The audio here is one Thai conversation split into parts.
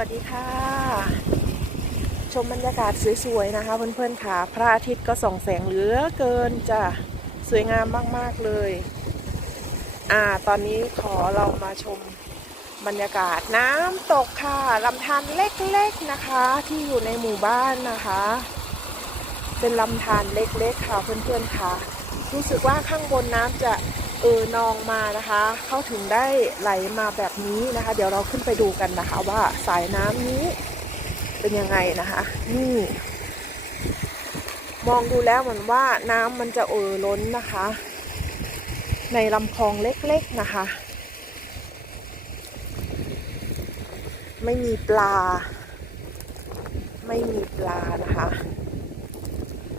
วัสดีค่ะ ชมบรรยากาศสวยๆนะคะเพื่อนๆค่ะ พระอาทิตย์ก็ส่องแสงเหลือเกินจ้ะสวยงามมากๆเลย อ่า ตอนนี้ขอเรามาชมบรรยากาศน้ำตกค่ะลำธารเล็กๆนะคะ ที่อยู่ในหมู่บ้านนะคะ เป็นลำธารเล็กๆค่ะเพื่อนๆค่ะ รู้สึกว่าข้างบนน้ำจะ เออนองมานะคะ เข้าถึงได้ไหลมาแบบนี้นะคะ เดี๋ยวเราขึ้นไปดูกันนะคะ ว่าสายน้ำนี้เป็นยังไงนะคะ นี่ มองดูแล้วเหมือนว่าน้ำมันจะเออล้นนะคะ ในลำคลองเล็กๆนะคะ ไม่มีปลา ไม่มีปลานะคะ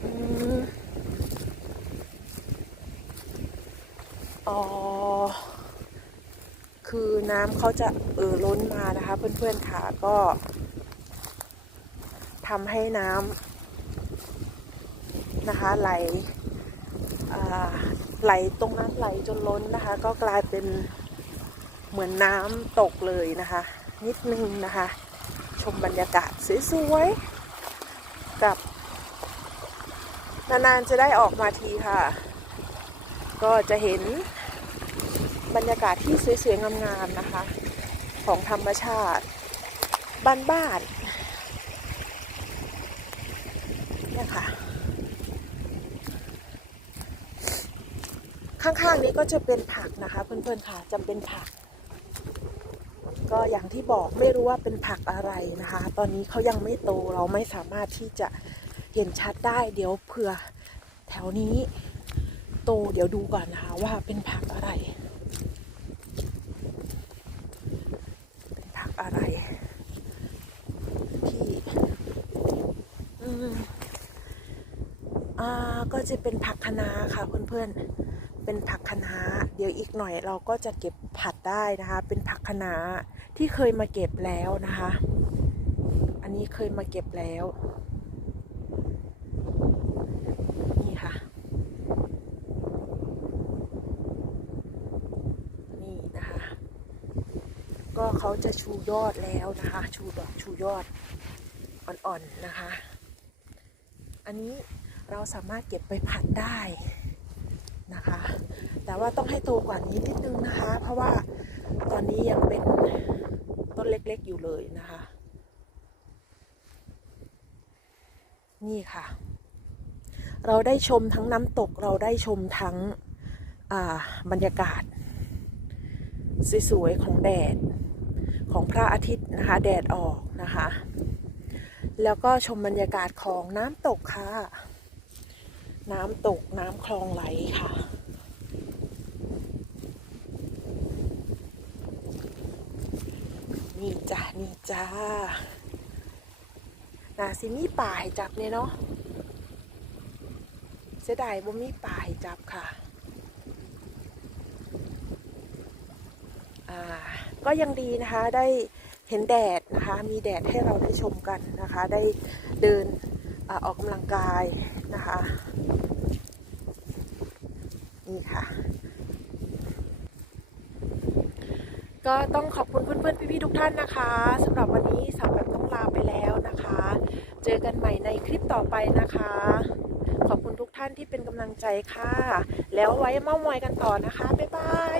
อืม ออคือน้ำเขาจะเอ่อล้นมานะคะ เพื่อนๆค่ะก็ทำให้น้ำนะคะไหลไหลตรงนั้นไหลจนล้นนะคะ ก็กลายเป็นเหมือนน้ำตกเลยนะคะ นิดนึงนะคะ ชมบรรยากาศสวยๆกับนานๆจะได้ออกมาทีค่ะ ก็จะเห็น บรรยากาศที่สวยๆ งามๆ นะคะ ของธรรมชาติบ้านๆเนี่ยค่ะ ข้างๆ นี้ก็จะเป็นผักนะคะ เพื่อนๆ ค่ะจำเป็นผัก ก็อย่างที่บอกไม่รู้ว่าเป็นผักอะไรนะคะ ตอนนี้เขายังไม่โตเราไม่สามารถที่จะเห็นชัดได้เดี๋ยวเผื่อแถวนี้โตเดี๋ยวดูก่อนนะคะว่าเป็นผักอะไร เป็นผักอะไร ที่อืมอ่า ก็จะเป็นผักคะน้าค่ะเพื่อนๆ เป็นผักคะน้า เดี๋ยวอีกหน่อยเราก็จะเก็บผัดได้นะคะ เป็นผักคะน้าที่เคยมาเก็บแล้วนะคะ อันนี้เคยมาเก็บแล้ว นี่ค่ะ นี่นะคะ ก็เขาจะชูยอดแล้วนะคะ ชูดอกชูยอดอ่อนๆนะคะ อันนี้ เราสามารถเก็บไปผัดได้นะคะ แต่ว่าต้องให้โตกว่านี้นิดนึงนะคะ เพราะว่าตอนนี้ยังเป็นต้นเล็กๆอยู่เลยนะคะ นี่ค่ะ เราได้ชมทั้งน้ำตกเราได้ชมทั้งบรรยากาศ สวยๆของแดดของพระอาทิตย์นะคะ แดดออกนะคะ แล้วก็ชมบรรยากาศของน้ำตกค่ะ น้ำตกน้ำคลองไหลค่ะ นี่จ้านี่จ้านาซิมีป่าให้จับเนี่ยเนาะเสียดายบ่มีป่าให้จับค่ะ อ่า ก็ยังดีนะคะได้เห็นแดดนะคะ มีแดดให้เราได้ชมกันนะคะ ได้เดิน ออกกำลังกายนะคะ นี่ค่ะ ก็ต้องขอบคุณเพื่อนๆ พี่ๆ ทุกท่านนะคะสำหรับวันนี้สาวแบบต้องลาไปแล้วนะคะ เจอกันใหม่ในคลิปต่อไปนะคะ ขอบคุณทุกท่านที่เป็นกำลังใจค่ะ แล้วไว้เม้ามอยกันต่อนะคะ บ๊ายบาย